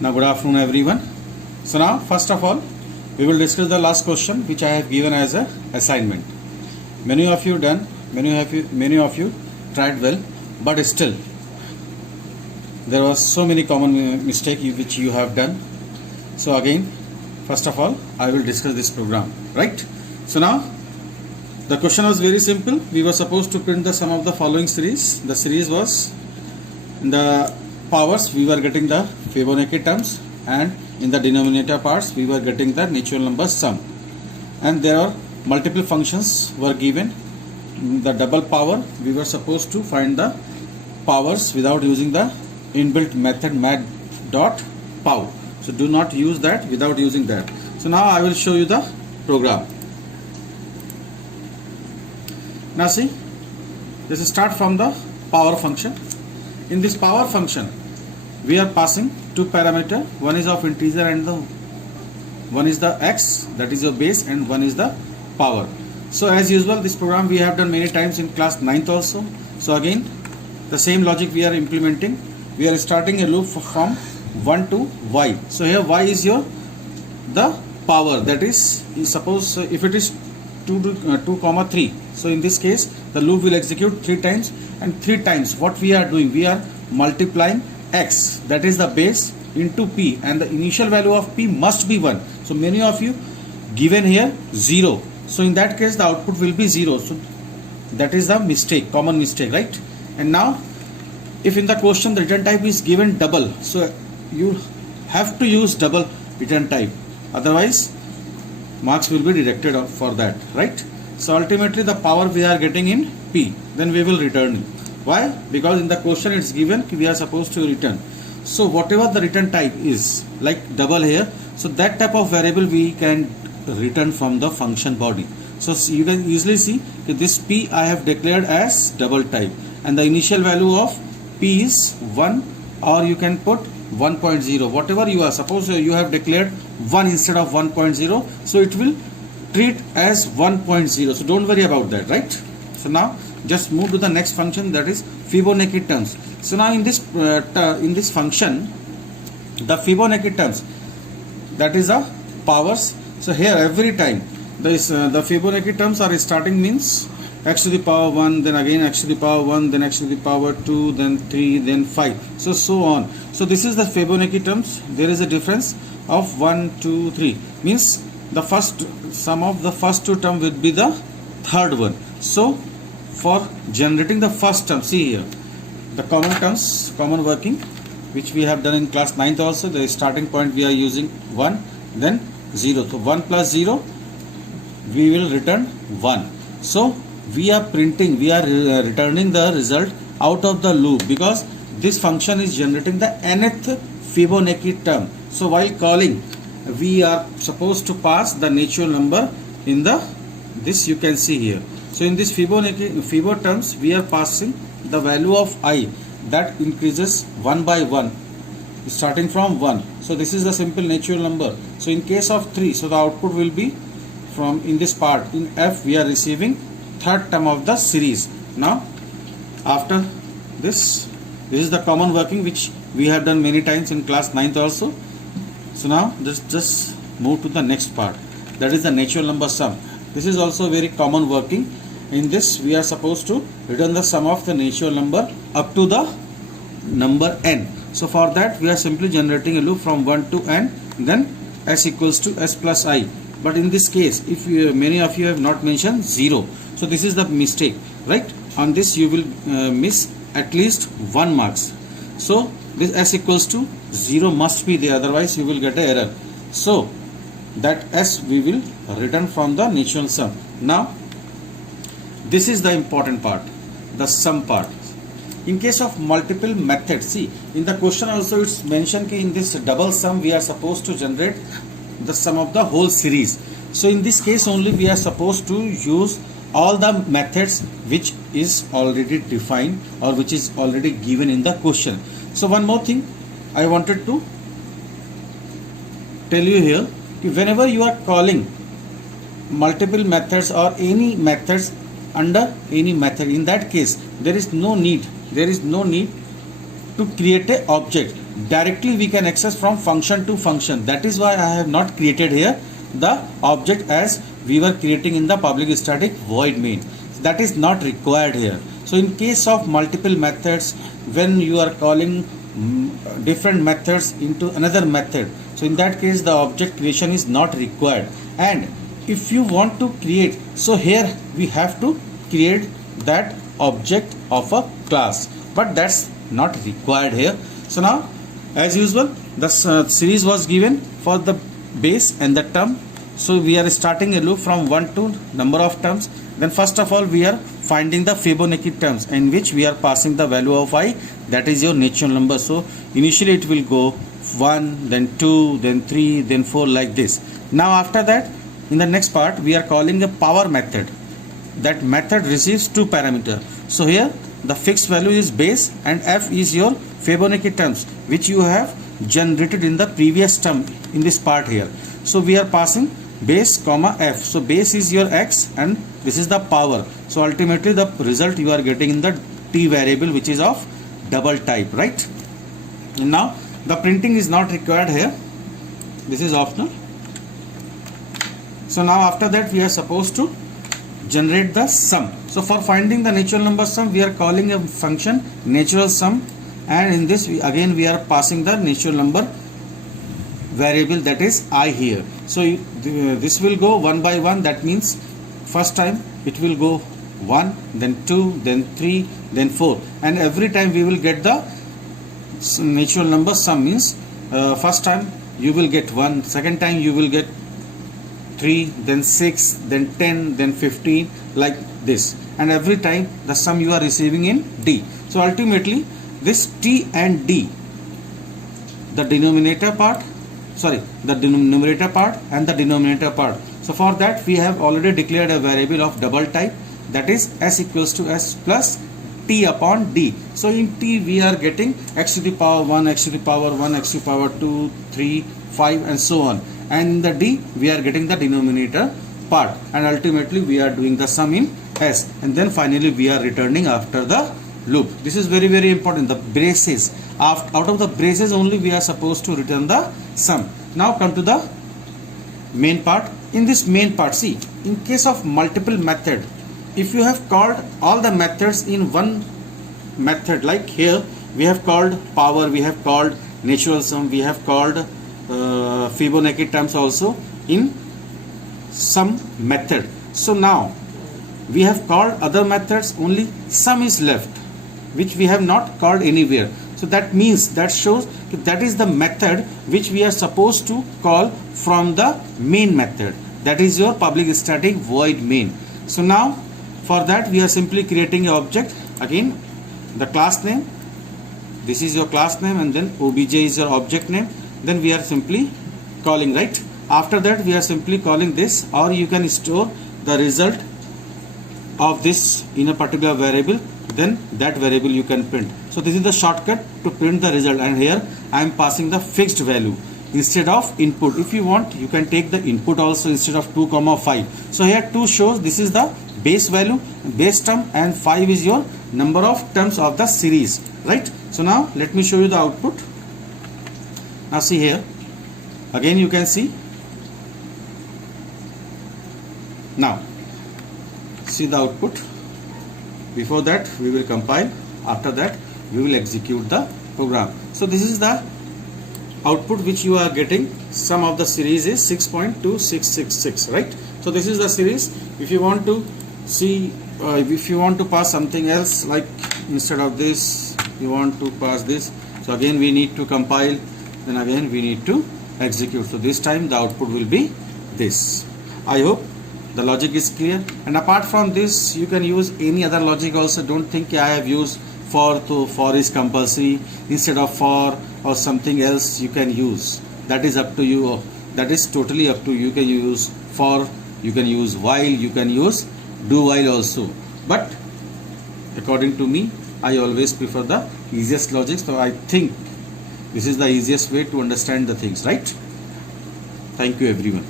Now good afternoon everyone. So now first of all we will discuss the last question which I have given as a assignment. Many of you tried well, but still there was so many common mistake which you have done. So again, first of all I will discuss this program, right? So now the question was very simple. We were supposed to print the sum of the following series. The series was in the powers we were getting the Fibonacci terms, and in the denominator parts we were getting the natural number sum, and there are multiple functions were given. The double power we were supposed to find the powers without using the inbuilt method mat.pow. So do not use that without using that. So now I will show you the program. Now see, let's start from the power function. In this power function we are passing two parameters. One is of integer and one is the x, that is your base, and one is the power. So as usual, this program we have done many times in class 9th also. So again the same logic we are implementing. We are starting a loop from 1 to y. So here y is your the power, that is suppose if it is 2 comma 3. So in this case the loop will execute 3 times, and 3 times what we are doing, we are multiplying x, that is the base, into p, and the initial value of p must be 1. So many of you given here 0. So in that case the output will be 0. So that is the mistake, common mistake, right? And now if in the question the return type is given double, so you have to use double return type, otherwise marks will be deducted for that, right? So ultimately the power we are getting in p, then we will return it. Why? Because in the question it's given we are supposed to return. So whatever the return type is, like double here, so that type of variable we can return from the function body. So you can easily see that this p I have declared as double type, and the initial value of p is 1, or you can put 1.0, whatever you are. Suppose you have declared 1 instead of 1.0, so it will treat as 1.0. So don't worry about that, right? So now just move to the next function, that is Fibonacci terms. So now in this function, the Fibonacci terms, that is the powers. So here every time the Fibonacci terms are starting means x to the power 1, then again x to the power 1, then x to the power 2, then 3, then 5, so on. So this is the Fibonacci terms. There is a difference of 1, 2, 3, means the first sum of the first two term will be the third one. So for generating the first term, see here the common terms, common working, which we have done in class 9th also. The starting point we are using 1, then 0. So 1 plus 0 we will return 1. So we are printing, we are returning the result out of the loop, because this function is generating the nth Fibonacci term. So while calling, we are supposed to pass the natural number in this you can see here. So in this Fibo terms we are passing the value of I, that increases 1 by 1 starting from 1. So this is the simple natural number. So in case of 3, so the output will be from in this part. In F we are receiving third term of the series. Now after this is the common working which we have done many times in class 9th also. So now just move to the next part, that is the natural number sum. This is also very common working. In this we are supposed to return the sum of the natural number up to the number n. So for that we are simply generating a loop from 1 to n, then s equals to s plus I. But in this case, if many of you have not mentioned 0, so this is the mistake, right? On this you will miss at least 1 marks. So this s equals to 0 must be there, otherwise you will get an error. So that s we will return from the natural sum. Now this is the important part, the sum part. In case of multiple methods, see in the question also it's mentioned in this double sum we are supposed to generate the sum of the whole series. So in this case only we are supposed to use all the methods which is already defined or which is already given in the question. So one more thing I wanted to tell you here, whenever you are calling multiple methods or any methods under any method, in that case there is no need to create a object. directly we can access from function to function. That is why I have not created here the object as we were creating in the public static void main. That is not required here. So in case of multiple methods, when you are calling different methods into another method, so in that case the object creation is not required. And if you want to create, so here we have to create that object of a class, but that's not required here. So now, as usual, the series was given for the base and the term. So we are starting a loop from 1 to number of terms. Then first of all we are finding the Fibonacci terms, in which we are passing the value of I, that is your natural number. So initially it will go 1, then 2, then 3, then 4, like this. Now after that, in the next part we are calling a power method. That method receives two parameters. So here the fixed value is base and f is your Fibonacci terms, which you have generated in the previous term in this part here. So we are passing base comma f. So base is your x and this is the power. So ultimately the result you are getting in the t variable, which is of double type, right? And now the printing is not required here. This is optional. So now after that we are supposed to generate the sum. So for finding the natural number sum, we are calling a function natural sum, and in this we are passing the natural number variable, that is I here. So this will go one by one. That means first time it will go 1, then 2, then 3, then 4, and every time we will get the natural number sum. Means first time you will get 1, second time you will get 3, then 6, then 10, then 15, like this, and every time the sum you are receiving in D. So ultimately this T and D, the numerator part and the denominator part. So for that we have already declared a variable of double type, that is s equals to s plus t upon d. So in t we are getting x to the power 1, x to the power 1, x to the power 2, 3, 5, and so on. And in the d we are getting the denominator part, and ultimately we are doing the sum in s, and then finally we are returning after the loop. This is very, very important. The braces, out of the braces only we are supposed to return the sum. Now come to the main part. In this main part, see, in case of multiple method, if you have called all the methods in one method, like here we have called power, we have called natural sum, we have called Fibonacci terms also in some method. So now we have called other methods, only sum is left, which we have not called anywhere. So that means, that shows that is the method which we are supposed to call from the main method, that is your public static void main. So now for that we are simply creating an object. Again the class name, this is your class name, and then obj is your object name. Then we are simply calling, right? After that we are simply calling this, or you can store the result of this in a particular variable, then that variable you can print. So this is the shortcut to print the result, and here I am passing the fixed value instead of input. If you want, you can take the input also instead of 2, 5. So here 2 shows this is the base value, base term, and 5 is your number of terms of the series, right? So now let me show you the output. Now see here, again you can see. Now see the output. Before that we will compile, after that we will execute the program. So this is the output which you are getting. Sum of the series is 6.2666, right? So this is the series. If you want to see, if you want to pass something else, like instead of this you want to pass this, so again we need to compile, then again we need to execute. So this time the output will be this. I hope the logic is clear, and apart from this you can use any other logic also. Don't think I have used for is compulsory, instead of for or something else you can use. That is up to you. That is totally up to you. You can use for, you can use while, you can use do while also, but according to me I always prefer the easiest logic. So I think this is the easiest way to understand the things, right? Thank you everyone.